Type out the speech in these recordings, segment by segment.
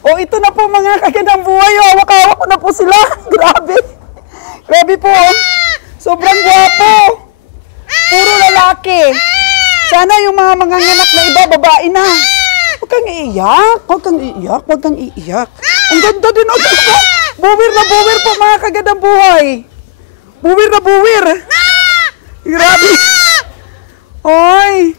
O, ito na po mga kagandang buhay. Hawak-hawak ko na po sila. Grabe. Grabe po. Sobrang gwapo. Puro lalaki. Sana yung mga manganganak na iba, babae na. Huwag kang iiyak. Huwag kang iiyak. Huwag kang iiyak. Ang ganda din. Buwir na buwir po mga kagandang buhay. Buwir na buwir. Grabe. Oy.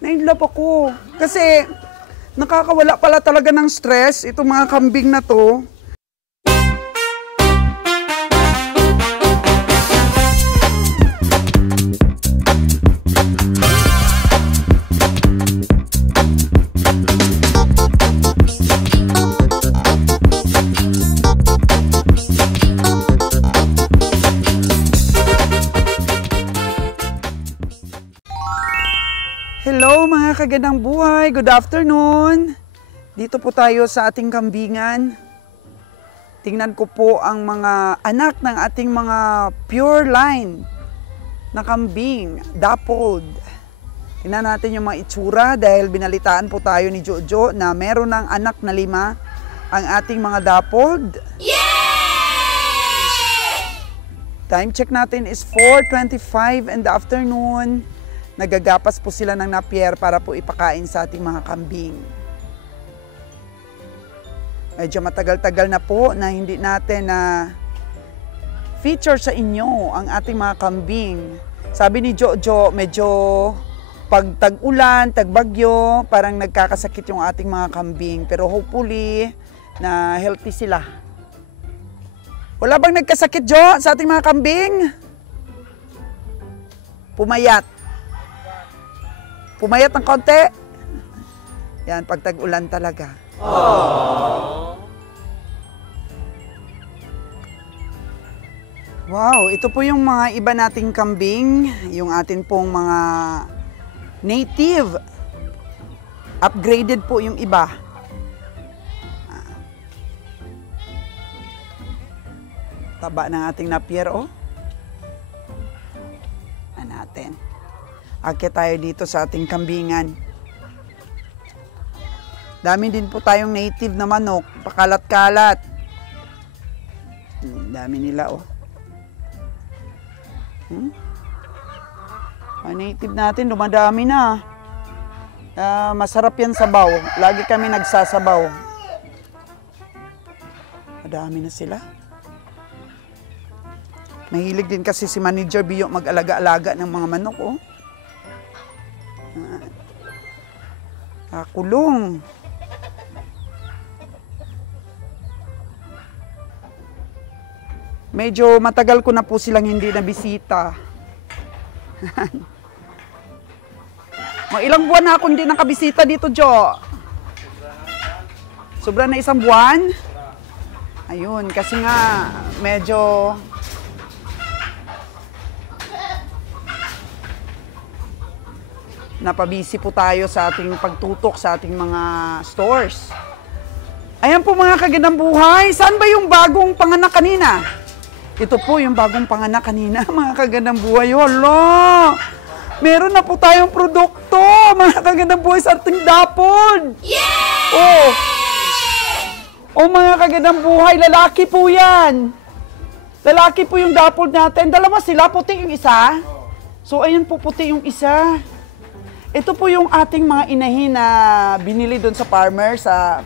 Nainlove ako. Kasi nakakawala pala talaga ng stress itong mga kambing na to. Hello mga kagandang buhay, good afternoon. Dito po tayo sa ating kambingan. Tingnan ko po ang mga anak ng ating mga pure line na kambing, dappled. Tingnan natin yung mga itsura dahil binalitaan po tayo ni Jojo na meron ng anak na 5 ang ating mga dappled. Time check natin is 4:25 in the afternoon. Nagagapas po sila ng napier para po ipakain sa ating mga kambing. Medyo matagal-tagal na po na hindi natin na feature sa inyo ang ating mga kambing. Sabi ni Jojo, medyo pag tag-ulan, tag-bagyo, parang nagkakasakit yung ating mga kambing. Pero hopefully na healthy sila. Wala bang nagkasakit, Jo, sa ating mga kambing? Pumayat. Pumayat ng konti. Yan, pag tag-ulan talaga. Aww. Wow, ito po yung mga iba nating kambing. Yung atin pong mga native. Upgraded po yung iba. Taba ng ating napier, oh. Natin. Akyat tayo dito sa ating kambingan. Dami din po tayong native na manok. Pakalat-kalat. Dami nila, oh. Ang native natin, dumadami na. Masarap yan sabaw. Lagi kami nagsasabaw. Madami na sila. Mahilig din kasi si Manager Bio mag-alaga-alaga ng mga manok, oh. Kulong. Medyo matagal ko na po silang hindi nabisita. Mga ilang buwan na ako hindi nakabisita dito, Jo. Sobra na 1 buwan? Ayun, kasi nga medyo napabisi po tayo sa ating pagtutok sa ating mga stores. Ayan po mga kagandang buhay. Saan ba yung bagong panganak kanina? Ito po yung bagong panganak kanina, mga kagandang buhay. Hala! Meron na po tayong produkto, mga kagandang buhay sa ating dappled. Yay! Oh! Oh mga kagandang buhay, lalaki po yan. Lalaki po yung dappled natin. Dalawa sila, puti yung isa. So ayan po, puti yung isa. Ito po yung ating mga inahin na binili doon sa farmer sa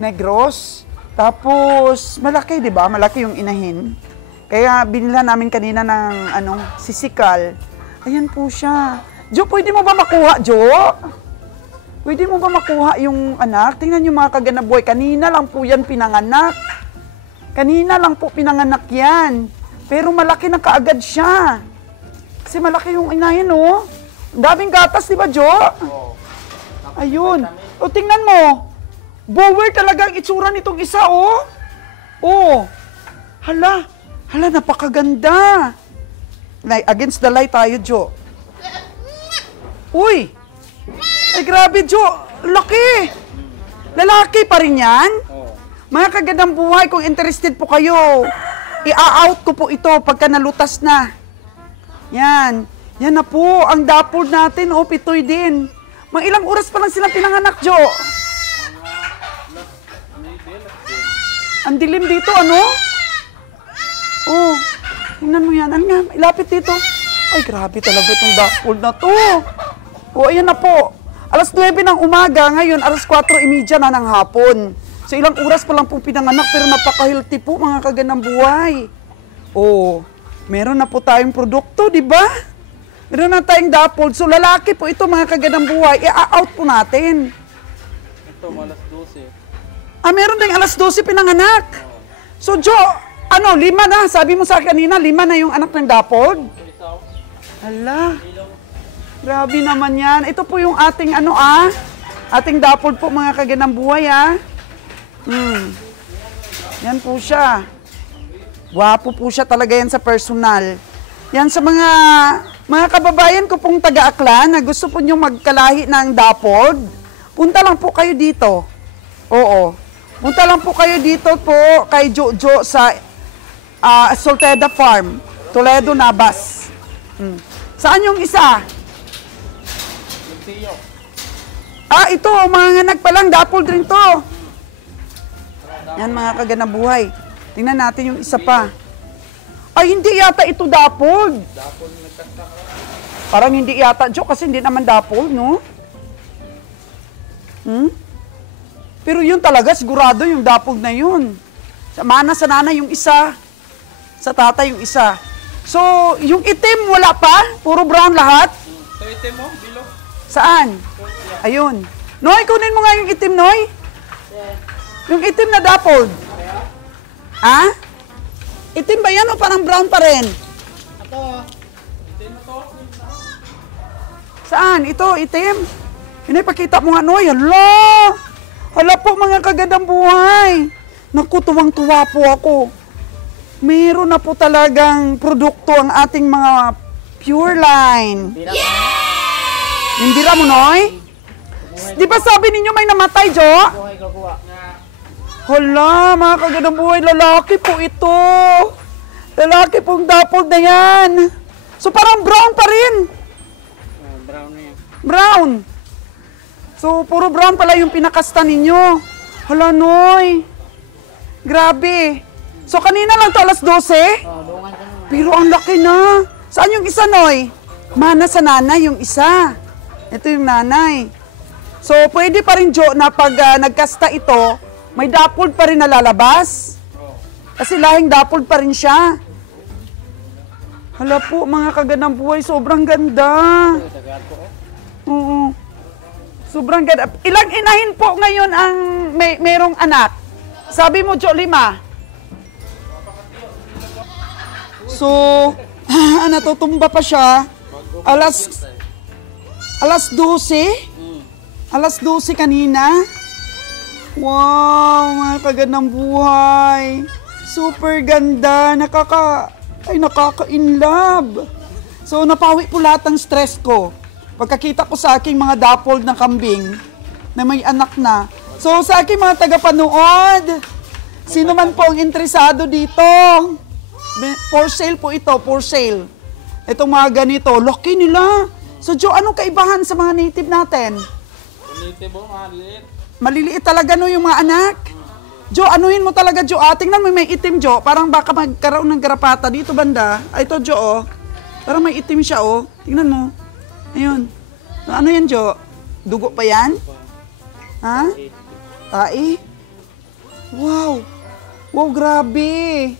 Negros. Tapos, malaki, di ba? Malaki yung inahin. Kaya binila namin kanina ng sisikal. Ayan po siya. Jo, pwede mo ba makuha, Jo? Pwede mo ba makuha yung anak? Tingnan nyo mga kagandang buhay. Kanina lang po yan pinanganak. Kanina lang po pinanganak yan. Pero malaki na kaagad siya. Kasi malaki yung inahin, oh. Daming gatas, di ba, Jo? Ayun. O, tingnan mo. Bower talaga ang itsura nitong isa, oh. Oh. Hala. Hala, napakaganda. Against the light tayo, Jo. Uy. Ay, grabe, Jo. Laki. Lalaki pa rin yan? Mga kagandang buhay, kung interested po kayo, i-out ko po ito pagka nalutas na. Yan. Yan na po, ang dappled natin, oh, pitoy din. Mga ilang oras pa lang silang pinanganak, Jo. Ang dilim dito, ano? Oh, tingnan mo yan. Ano nga, ilapit dito. Ay, grabe talaga itong dapol na to. Oh, ayan na po. Alas 9 ng umaga, ngayon alas 4:30 na ng hapon. So ilang oras pa lang po pinanganak pero napaka-healthy po mga kaganang buhay. Oh, meron na po tayong produkto, di ba? Meron na tayong dapol. So lalaki po ito mga kaganang buhay. I-out po natin. Ito, alas 12. Ah, meron ding alas 12 pinanganak. So Jo, ano, 5 na. Sabi mo sa akin kanina, 5 na yung anak ng dapol. Hala. Grabe naman yan. Ito po yung ating ating dapol po mga kaganang buhay Yan po siya. Wapo po siya talaga yan sa personal. Yan sa mga kababayan ko pong taga-Aklan na gusto po nyo magkalahi ng dapol, punta lang po kayo dito. Oo. Punta lang po kayo dito po kay Jojo sa Solteda Farm, Toledo, Navas. Saan yung isa? Ito, mga anak pa lang, dapol din to. Yan mga kaganang buhay. Tingnan natin yung isa pa. Ay, hindi yata ito dapol. Parang hindi yata, Jo, kasi hindi naman dapol, no? Pero yun talaga, sigurado yung dapol na yun. Sa mana, sa nanay yung isa. Sa tatay yung isa. So, yung itim, wala pa? Puro brown lahat? Ito itim mo, bilog. Saan? Ayun. Noy, kunin mo nga yung itim, Noy. Yung itim na dapol. Itim ba yan o parang brown pa rin? Ito. Itim na to. Saan? Ito, itim. Pinipakita mo nga, Noy. Hala! Hala po mga kagandang buhay. Naku, tuwang-tuwa po ako. Meron na po talagang produkto ang ating mga Pure Line. Hindi ra mo, Noy? Di ba sabi ninyo may namatay, Jo? Hala, mga kagandang buhay, lalaki po ito. Lalaki pong dapol na yan. So parang brown pa rin. Brown na yan. Brown. So puro brown pala yung pinakasta ninyo. Hala, Noy. Grabe. So kanina lang to alas 12? Pero ang laki na. Saan yung isa, Noy? Mana sa nanay yung isa. Ito yung nanay. So pwede pa rin, Jo, na pag nagkasta ito, may dapol pa rin na lalabas. Kasi lahing dapol pa rin siya. Hala po, mga kagandang buhay, sobrang ganda. Oo. Sobrang ganda. Ilang inahin po ngayon ang merong anak? Sabi mo, Jo, 5. So, natutumba pa siya. Alas 12? Alas 12 kanina? Wow, mga kagandang buhay. Super ganda. Nakaka-inlove. So, napawi po lahat ng stress ko. Pagkakita ko sa aking mga dapol na kambing na may anak na. So, sa aking mga tagapanood, sino man po ang interesado dito, for sale po ito, for sale. Itong mga ganito, laki nila. So, Jo, anong kaibahan sa mga native natin? Native mo, maliliit. Maliliit talaga no yung mga anak. Jo, anuhin mo talaga, Jo. Tingnan mo may itim, Jo. Parang baka magkaroon ng garapata dito banda. Ay, ito, Jo, oh. Parang may itim siya, oh. Tingnan mo. Ayun. Ano yan, Jo? Dugo pa yan? Ha? Tae? Wow. Wow, grabe.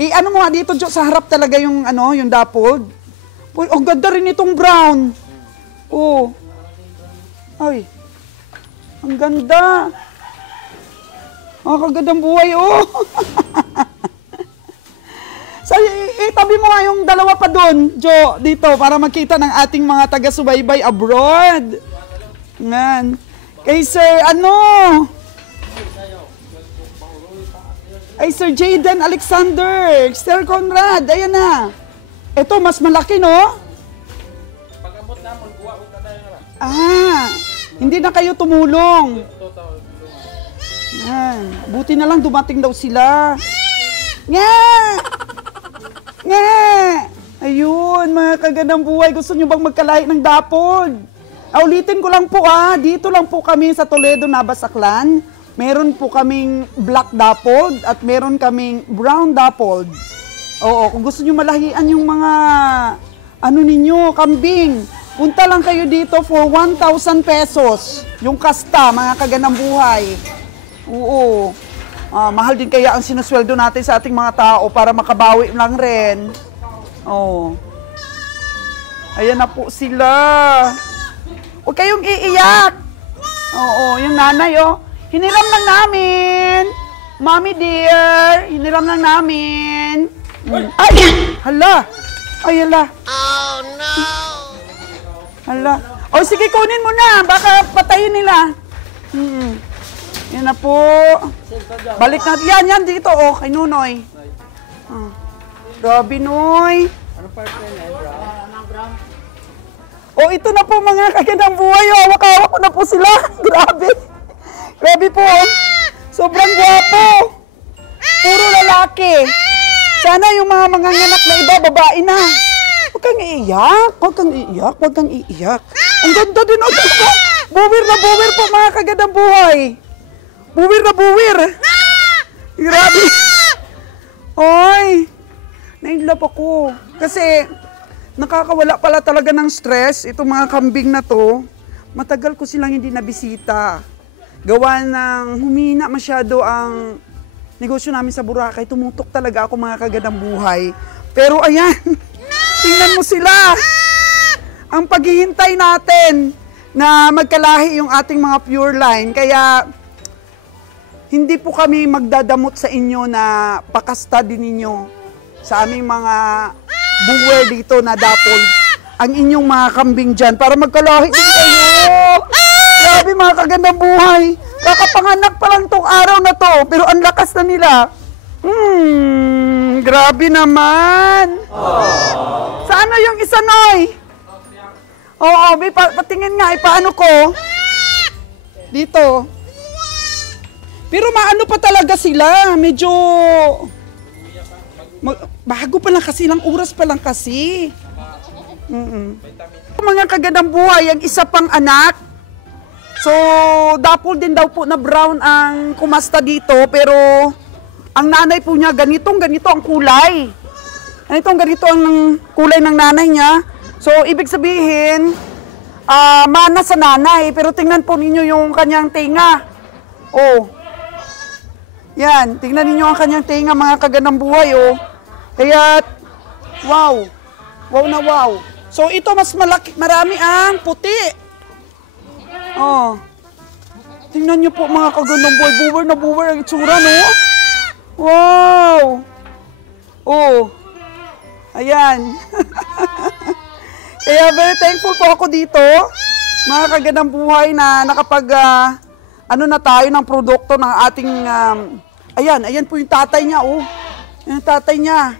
Ano mo nga dito, Jo, sa harap talaga yung, yung dapol. Uy, ang ganda rin itong brown. Oh. Ay. Ang ganda. Ang kagandang buhay, oh. So, itabi mo nga yung dalawa pa doon, Jo, dito, para makita ng ating mga taga-subaybay abroad. Ngan. Kay Sir, ay, Sir Jayden Alexander, Sir Conrad, ayan na. Ito, mas malaki, no? Pag-abot na, magkuha ko na. Hindi na kayo tumulong. Yan. Buti na lang dumating daw sila. Nga! Nga! Ayun, mga kagandang buhay. Gusto nyo bang magkalahi ng dapol? Ulitin ko lang po dito lang po kami sa Toledo, Nabasaklan. Meron po kaming black dappled at meron kaming brown dappled. Oo, kung gusto nyo malahian yung mga ninyo, kambing, punta lang kayo dito for 1,000 pesos. Yung kasta, mga kaganang buhay. Oo. Mahal din kaya ang sinusweldo natin sa ating mga tao para makabawi lang rin. Oo. Ayan na po sila. Huwag kayong iiyak. Oo, yung nanay, hiniram lang namin. Mommy dear, hiniram lang namin. Ay! Hala! Ay, hala. Oh, no! Hala. O, sige, kunin mo na. Baka patayin nila. Yan na po. Balik natin. Yan, dito, kay Nunoy. Grabe, Noy. Ano pa yung brown? Ito na po mga kaganang buhay. Hawak-hawak ko na po sila. Grabe. Grabe po. Sobrang gwapo. Puro lalaki. Sana yung mga manganganak na iba, babae na. Huwag kang iiyak. Huwag kang iiyak. Huwag kang iiyak. Ang ganda din. Buwir na buwir po mga kaganang buhay. Buwir na buwir. Grabe. Oy. Nainlove ako. Kasi nakakawala pala talaga ng stress. Itong mga kambing na to, matagal ko silang hindi nabisita. Gawa ng humina masyado ang negosyo namin sa Boracay. Tumutok talaga ako mga kaganang buhay. Pero ayan, tingnan mo sila. Ang paghihintay natin na magkalahi yung ating mga pure line. Kaya hindi po kami magdadamot sa inyo na pakasta din ninyo sa aming mga buwer dito na dapol ang inyong mga kambing dyan para magkalahi din kayo. Grabe mga kagandang buhay. Kakapanganak pa lang tong araw na to, pero ang lakas na nila. Grabe naman. Sana yung isa, Noy? Oo, patingin nga, paano ko? Dito. Pero maano pa talaga sila, medyo bago pa lang kasi, ilang oras pa lang kasi. Mga kagandang buhay, ang isa pang anak. So, dapol din daw po na brown ang kumasta dito, pero ang nanay po niya, ganito ang kulay. Ganito ang kulay ng nanay niya. So, ibig sabihin, mana sa nanay, pero tingnan po ninyo yung kanyang tinga. Yan, tingnan ninyo ang kanyang tinga, mga kagandang buhay, Kaya, wow. Wow na wow. So, ito mas marami ang puti. Tingnan nyo po mga kagandang buhay. Buwer na buwer ang itsura, no? Wow. Ayan. Kaya very thankful po ako dito. Mga kagandang buhay na nakapag, na tayo ng produkto ng ating, ayan po yung tatay niya, Yung tatay niya.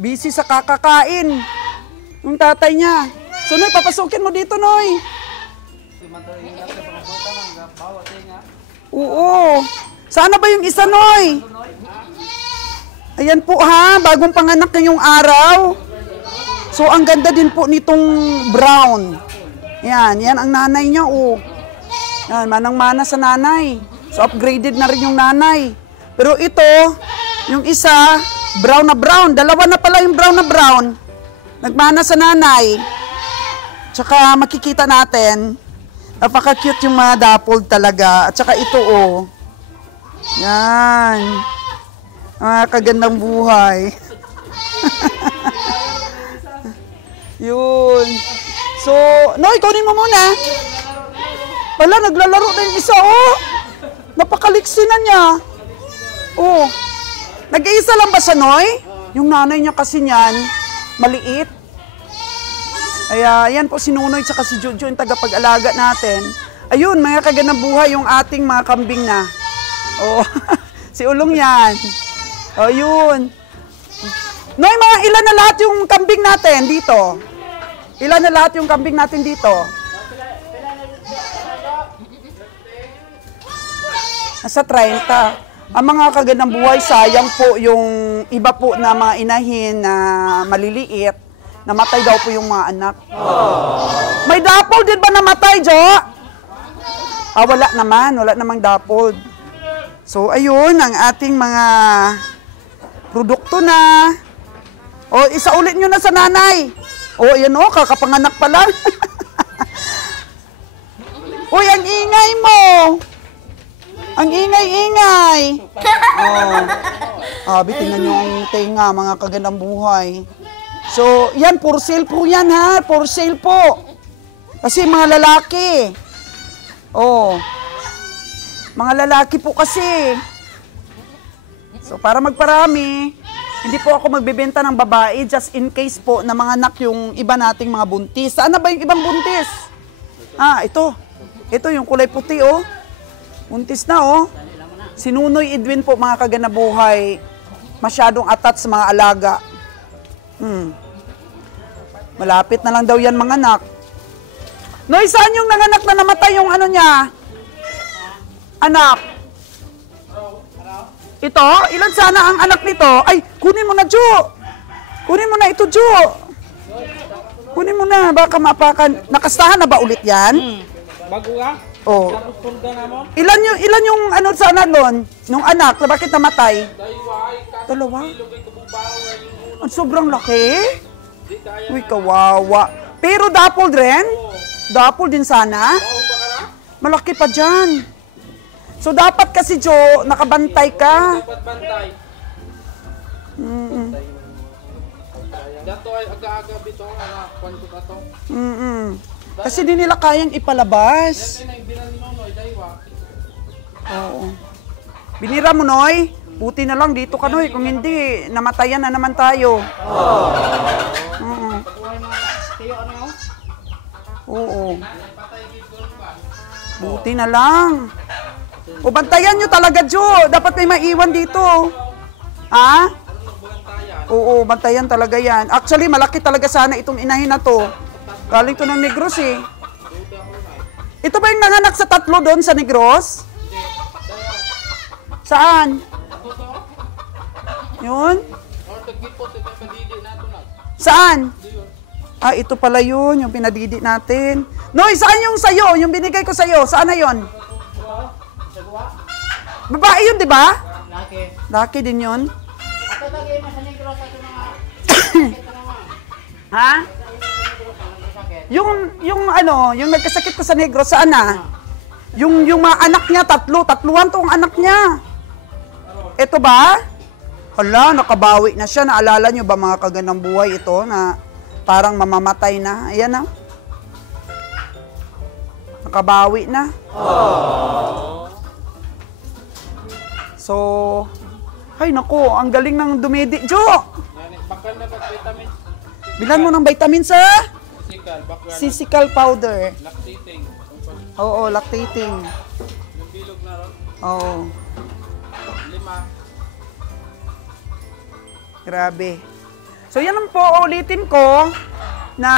Busy sa kakakain. Yung tatay niya. So, Noy, papasukin mo dito, Noy. Oo. Sana ba yung isa, Noy? Ayan po bagong panganak ngayong araw. So, ang ganda din po nitong brown. Yan ang nanay niya, Yan, manang-mana sa nanay. So, upgraded na rin yung nanay. Pero ito, yung isa, brown na brown. Dalawa na pala yung brown na brown. Nagmana sa nanay. Tsaka makikita natin, napaka-cute yung mga dappled talaga. At tsaka ito, Yan. Mga kagandang buhay. Yun. So, Noy, kunin mo muna. Wala, naglalaro na yung isa, Napakaliksi na niya. Nag-iisa lang ba siya, Noy? Yung nanay niya kasi niyan, maliit. Kaya, yan po si Nunoy at si Jojo yung tagapag-alaga natin. Ayun, mga kagandang buhay yung ating mga kambing na. Si Ulong yan. Yun. Noy, mga ilan na lahat yung kambing natin dito? Ilan na lahat yung kambing natin dito? Nasa 30. Ang mga kagandang buhay, sayang po yung iba po na mga inahin na maliliit. Namatay daw po yung mga anak. May dapol din ba namatay, Jo? Ah, wala naman. Wala namang dappled. So, ayun, ang ating mga produkto na. O, isa ulit nyo na sa nanay. O, ayan o, kakapanganak pa lang. Uy, ang ingay mo. Ang ingay-ingay. Oh. Tingnan nyo ang tenga, mga kagandang buhay. So, yan, for sale po yan, ha? For sale po. Kasi mga lalaki. Oh. Mga lalaki po kasi. So, para magparami, hindi po ako magbebenta ng babae just in case po na mga anak yung iba nating mga buntis. Saan na ba yung ibang buntis? Ah, ito. Ito yung kulay puti, oh. Buntis na, oh. Si Nunoy Edwin po, mga kaganabuhay. Masyadong attached sa mga alaga. Malapit na lang daw yan mga anak. Noy, saan yung nanganak na namatay yung ano niya? Anak. Ito? Ilan sana ang anak nito? Ay, kunin mo na, Jo. Kunin mo na ito, Jo. Kunin mo na, baka mapakan. Nakastahan na ba ulit yan? Bago ka? Oh. Tapos pulga na mo? Ilan yung ano sana doon? Nung anak, na bakit namatay? Dalawa? Ang sobrang laki. Uy, kawawa. Pero dappled rin? Dappled din sana? Malaki pa dyan. So, dapat kasi, Jo, nakabantay ka. Dapat bantay. Dato ay aga-aga bito nga kwanto ka to. Kasi di nila kayang ipalabas. Yan ay bilang Nonoy daywa. Oo. Binira mo, Noy. Buti na lang dito ka, Noy. Kung hindi, namatayan na naman tayo. Oo. Buti na lang. O, bantayan nyo talaga, Jo. Dapat may maiwan dito. Ha? Oo, bantayan talaga yan. Actually, malaki talaga sana itong inahin na to. Galing to ng Negros, eh. Ito ba yung nanganak sa tatlo doon sa Negros? Saan? Yun? Saan? Ah, ito pala yun, yung pinadidi natin. Noy, saan yung sayo? Yung binigay ko sa'yo, saan na yun? Babae yun, di ba? Laki. Laki din yun. Ato lagi mo sa Negros ato mga. Ha? Yung ano, yung nagkasakit ko sa Negros, saan na? Yung mga anak niya, tatluan tong anak niya. Ito ba? Hala, nakabawi na siya. Naalala nyo ba mga kagandang buhay ito na parang mamamatay na? Ayan na. Nakabawi na. So, ay nako, ang galing ng dumidi. Jo! Bakal na vitamin. Bilan mo ng vitamin sa? Physical, bakal. Sisical powder. Lactating. Oo, lactating. Yung bilog na ron. Oo. 5. Grabe. So, yan lang po, ulitin ko na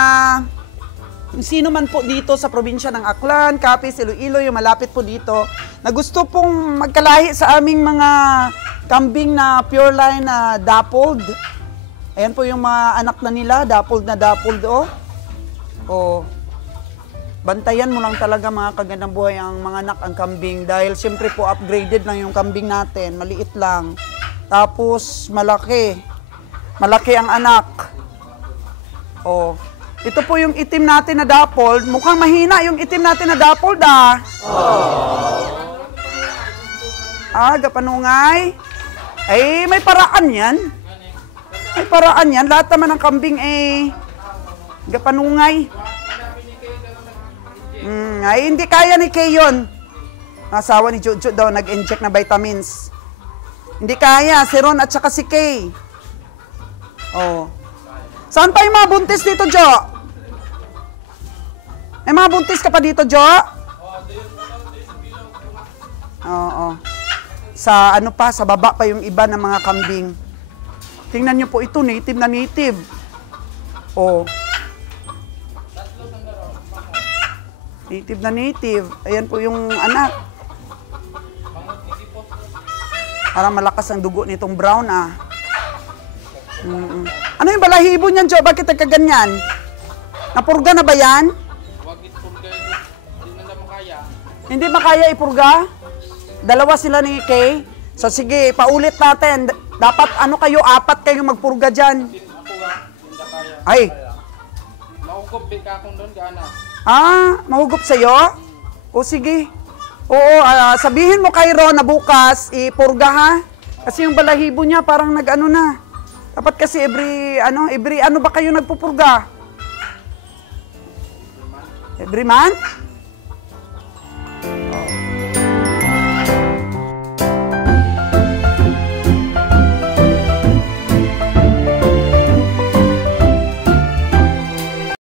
sino man po dito sa probinsya ng Aklan, Capiz, Iloilo, yung malapit po dito, na gusto pong magkalahi sa aming mga kambing na pure line na dappled. Ayan po yung mga anak na nila, dappled, oh. Oh. Bantayan mo lang talaga mga kagandang buhay ang mga anak, ang kambing. Dahil siyempre po upgraded lang yung kambing natin, maliit lang. Tapos malaki. Malaki ang anak. Oh. Ito po yung itim natin na dappled. Mukhang mahina yung itim natin na dappled, ah. Ah, gapanungay. Ay, may paraan yan. May paraan yan. Lahat naman ng kambing, gapanungay. Ay, hindi kaya ni Kay yun. Asawa ni Jojo daw, nag-inject na vitamins. Hindi kaya, si Ron at saka si Kay. Oh. Saan pa yung mga buntis dito, Jo? May mga buntis ka pa dito, Jo? Oo. Sa ano pa, sa baba pa yung iba ng mga kambing. Tingnan nyo po ito, native na native. Oh. Native na native. Ayan po yung anak. Parang malakas ang dugo nitong brown, ah. Ano yung balahibo niyan, Jo? Bakit nagkaganyan? Napurga na ba yan? Wagit pulga Hindi makaya ipurga? Dalawa sila ni Kay. So sige, paulit natin. Dapat ano kayo, 4 kayo magpurga dyan. Ako nga, hindi kaya. Ay, Maugop ka akong doon, gana. mahugot sa'yo? O sige. Oo, sabihin mo kay Ron na bukas, ipurga ha? Kasi yung balahibo niya parang nag-ano na. Dapat kasi every ano ba kayo nagpupurga? Every month?